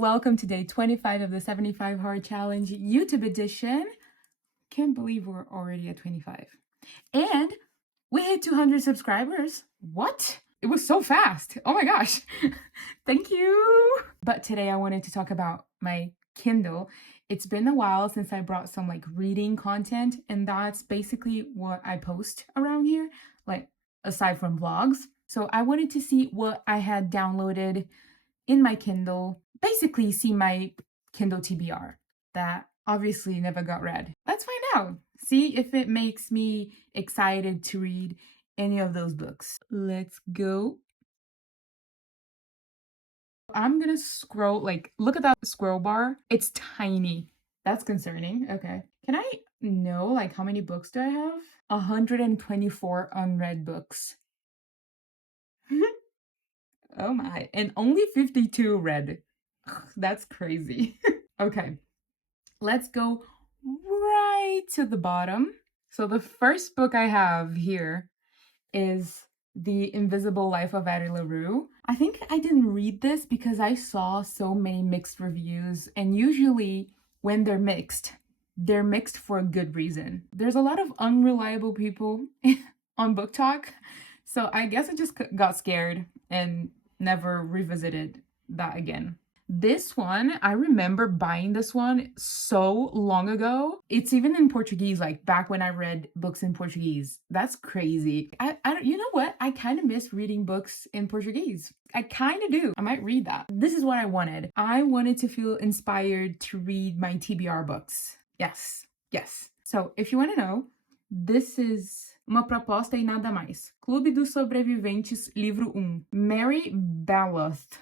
Welcome to day 25 of the 75 Hard Challenge YouTube edition. Can't believe we're already at 25. And we hit 200 subscribers. What? It was so fast. Oh my gosh. Thank you. But today I wanted to talk about my Kindle. It's been a while since I brought some reading content, and that's basically what I post around here, aside from vlogs. So I wanted to see what I had downloaded in my Kindle, basically see my Kindle TBR that obviously never got read. Let's find out. See if it makes me excited to read any of those books. Let's go. I'm gonna scroll, look at that scroll bar. It's tiny. That's concerning. Okay. Can I know, how many books do I have? 124 unread books. Oh my, and only 52 read. That's crazy. Okay, let's go right to the bottom. So the first book I have here is The Invisible Life of Addie LaRue. I think I didn't read this because I saw so many mixed reviews, and usually when they're mixed for a good reason. There's a lot of unreliable people on Book Talk, so I guess I just got scared and never revisited that again. This one, I remember buying this one so long ago. It's even in Portuguese, back when I read books in Portuguese. That's crazy. You know what? I kind of miss reading books in Portuguese. I kind of do. I might read that. This is what I wanted. I wanted to feel inspired to read my TBR books. Yes. So if you want to know, this is Uma Proposta e Nada Mais. Clube dos Sobreviventes, Livro 1. Mary Balloth.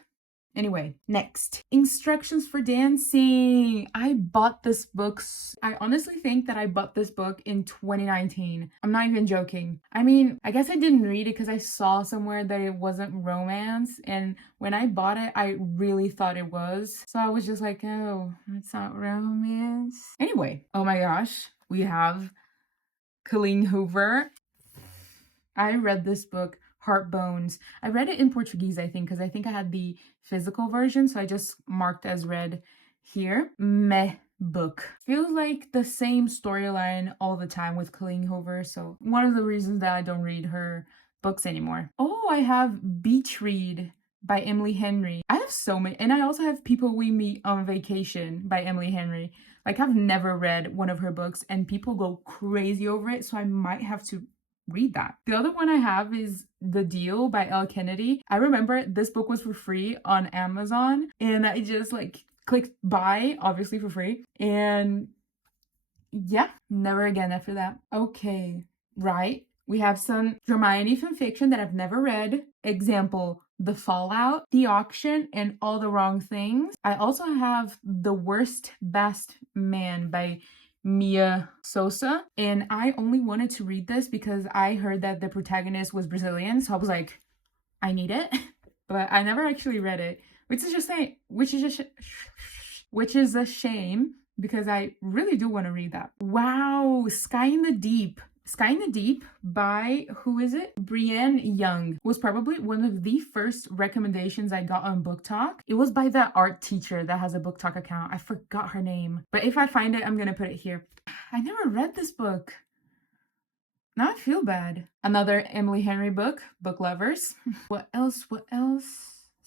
Anyway, next. Instructions for Dancing. I bought this book. I honestly think that I bought this book in 2019. I'm not even joking. I mean, I guess I didn't read it because I saw somewhere that it wasn't romance. And when I bought it, I really thought it was. So I was just like, oh, it's not romance. Anyway, oh my gosh. We have Colleen Hoover. I read this book, Heart Bones. I read it in Portuguese, I think, because I think I had the physical version, so I just marked as read here. Meh book. Feels like the same storyline all the time with Colleen Hoover, so one of the reasons that I don't read her books anymore. Oh, I have Beach Read by Emily Henry. I have so many, and I also have People We Meet on Vacation by Emily Henry. I've never read one of her books, and people go crazy over it, so I might have to read that. The other one I have is The Deal by Elle Kennedy. I remember this book was for free on Amazon, and I just clicked buy, obviously for free, and yeah, never again after that. Okay, right. We have some Hermione fanfiction that I've never read. Example, The Fallout, The Auction, and All the Wrong Things. I also have The Worst Best Man by Mia Sosa, and I only wanted to read this because I heard that the protagonist was Brazilian, so I was like, I need it. But I never actually read it, which is a shame because I really do want to read that. Wow, Sky in the Deep by, who is it? Brienne Young was probably one of the first recommendations I got on Book Talk. It was by that art teacher that has a Book Talk account. I forgot her name, but if I find it, I'm gonna put it here. I never read this book. Now I feel bad. Another Emily Henry book, Book Lovers. What else?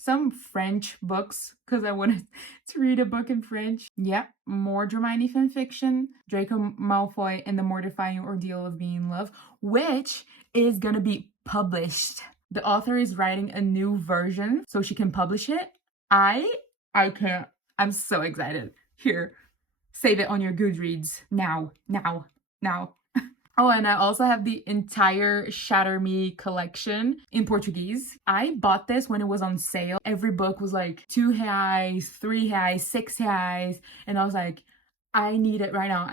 Some French books, because I wanted to read a book in French. Yep, more Hermione fanfiction, Draco Malfoy and the Mortifying Ordeal of Being in Love, which is gonna be published. The author is writing a new version so she can publish it. I can't. I'm so excited. Here, save it on your Goodreads now. Oh, and I also have the entire Shatter Me collection in Portuguese. I bought this when it was on sale. Every book was like R$2, R$3, R$6. And I was like, I need it right now.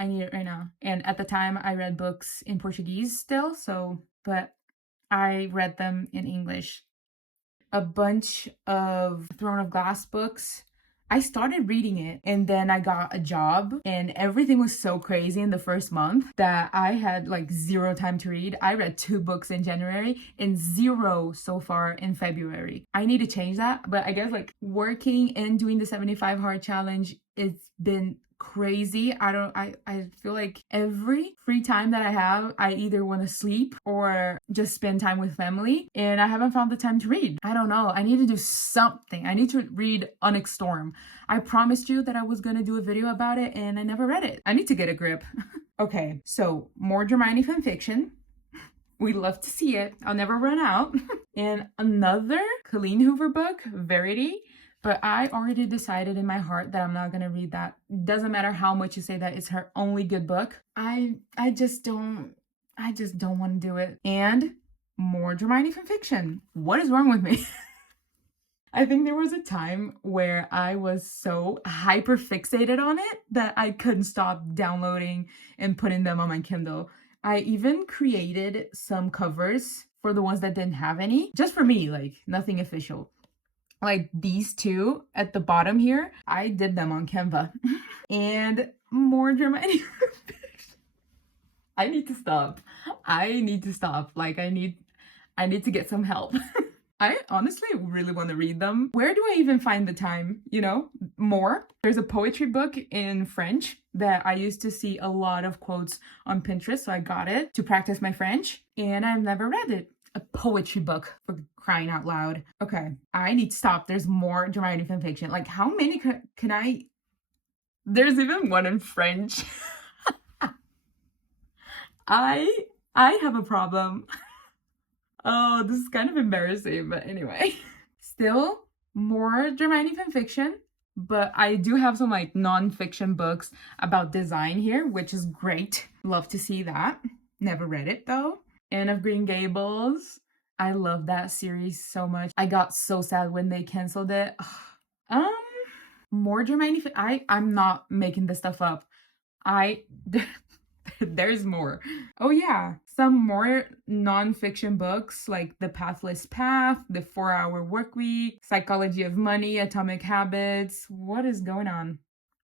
And at the time I read books in Portuguese still, but I read them in English. A bunch of Throne of Glass books. I started reading it and then I got a job and everything was so crazy in the first month that I had like zero time to read. I read 2 books in January and 0 so far in February. I need to change that, but I guess like working and doing the 75 hard challenge, it's been crazy. I feel like every free time that I have, I either want to sleep or just spend time with family, and I haven't found the time to read. I don't know. I need to do something. I need to read Onyx Storm. I promised you that I was going to do a video about it and I never read it. I need to get a grip. Okay, so more Hermione fanfiction. We love to see it. I'll never run out. And another Colleen Hoover book, Verity. But I already decided in my heart that I'm not gonna read that. Doesn't matter how much you say that it's her only good book. I just don't want to do it. And more Hermione fanfiction. What is wrong with me? I think there was a time where I was so hyper fixated on it that I couldn't stop downloading and putting them on my Kindle. I even created some covers for the ones that didn't have any, just for me, like nothing official. Like these 2 at the bottom here, I did them on Canva. And more Hermione. I need to stop. Like I need to get some help. I honestly really want to read them. Where do I even find the time, more? There's a poetry book in French that I used to see a lot of quotes on Pinterest, so I got it to practice my French, and I've never read it. A poetry book, for crying out loud. Okay, I need to stop. There's more Hermione fanfiction. Like, how many can I? There's even one in French. I have a problem. Oh, this is kind of embarrassing, but anyway. Still more Hermione fanfiction, but I do have some like non-fiction books about design here, which is great. Love to see that. Never read it though. Anne of Green Gables. I love that series so much. I got so sad when they canceled it. More Hermione. I'm not making this stuff up. There's more. Oh yeah, some more non-fiction books like The Pathless Path, The 4-Hour Workweek, Psychology of Money, Atomic Habits. What is going on?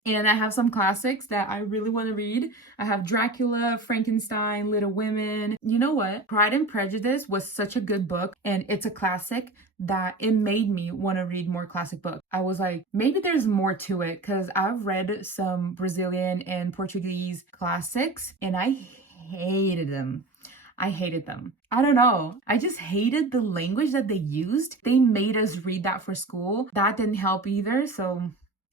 And I have some classics that I really want to read. I have Dracula, Frankenstein, Little Women. You know what? Pride and Prejudice was such a good book, and it's a classic that it made me want to read more classic books. I was like, maybe there's more to it, because I've read some Brazilian and Portuguese classics, and I hated them. I don't know. I just hated the language that they used. They made us read that for school. That didn't help either, so...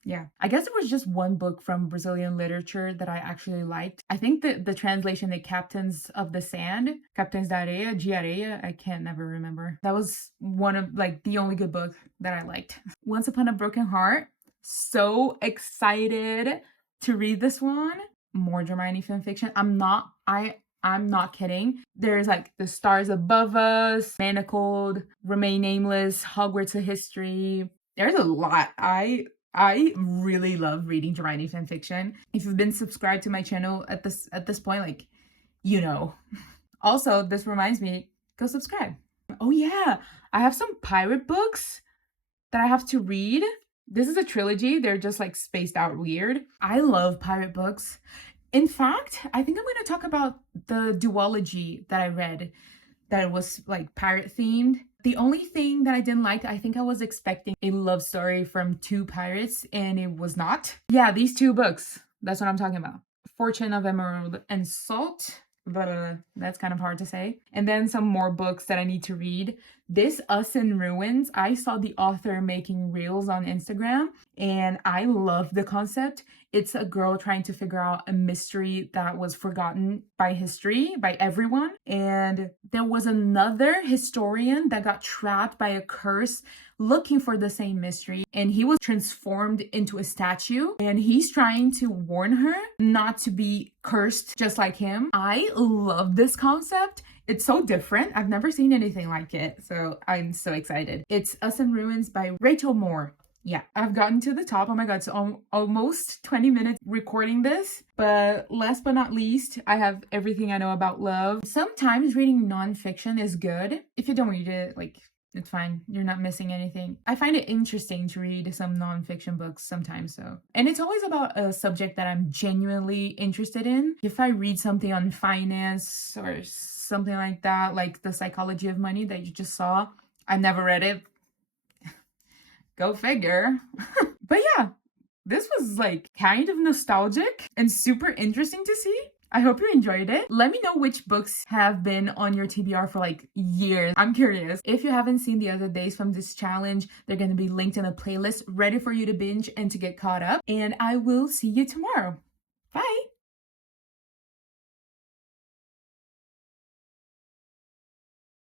yeah, I guess there was just one book from Brazilian literature that I actually liked. I think the translation, The Captains of the Sand, Captains da Areia, de Areia, I can't never remember. That was one of like the only good book that I liked. Once Upon a Broken Heart, so excited to read this one. More Hermione fanfiction. I'm not kidding. There's like The Stars Above Us, Manacled, Remain Nameless, Hogwarts: A History. There's a lot. I really love reading Hermione fanfiction. If you've been subscribed to my channel at this point, like, you know. Also, this reminds me, go subscribe. Oh yeah, I have some pirate books that I have to read. This is a trilogy. They're just like spaced out weird. I love pirate books. In fact, I think I'm going to talk about the duology that I read that was like pirate themed. The only thing that I didn't like, I think I was expecting a love story from 2 pirates, and it was not. Yeah, these 2 books. That's what I'm talking about. Fortune of Emerald and Salt. That's kind of hard to say. And then some more books that I need to read. This Us in Ruins, I saw the author making reels on Instagram, and I love the concept. It's a girl trying to figure out a mystery that was forgotten by history, by everyone. And there was another historian that got trapped by a curse looking for the same mystery, and he was transformed into a statue, and he's trying to warn her not to be cursed just like him. I love this concept. It's so different. I've never seen anything like it, so I'm so excited. It's Us in Ruins by Rachel Moore. Yeah, I've gotten to the top. Oh my god, it's almost 20 minutes recording this. But last but not least, I have Everything I Know About Love. Sometimes reading nonfiction is good. If you don't read it, like, It's fine. You're not missing anything. I find it interesting to read some nonfiction books sometimes, so. And it's always about a subject that I'm genuinely interested in. If I read something on finance or something like that, like The Psychology of Money that you just saw, I never read it. Go figure. But yeah, this was like kind of nostalgic and super interesting to see. I hope you enjoyed it. Let me know which books have been on your TBR for like years. I'm curious. If you haven't seen the other days from this challenge, they're going to be linked in a playlist ready for you to binge and to get caught up. And I will see you tomorrow. Bye.